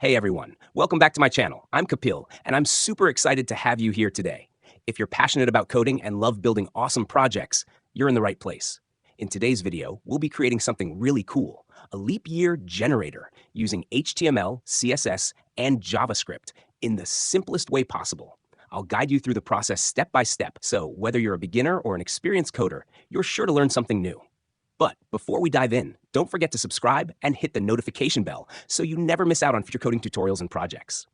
Hey everyone, welcome back to my channel. I'm Kapil, and I'm super excited to have you here today. If you're passionate about coding and love building awesome projects, you're in the right place. In today's video, we'll be creating something really cool, a leap year generator using HTML, CSS, and JavaScript in the simplest way possible. I'll guide you through the process step by step, so whether you're a beginner or an experienced coder, you're sure to learn something new. But before we dive in, don't forget to subscribe and hit the notification bell so you never miss out on future coding tutorials and projects.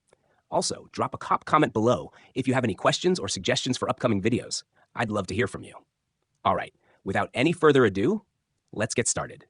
Also, drop a comment below if you have any questions or suggestions for upcoming videos. I'd love to hear from you. All right, without any further ado, let's get started.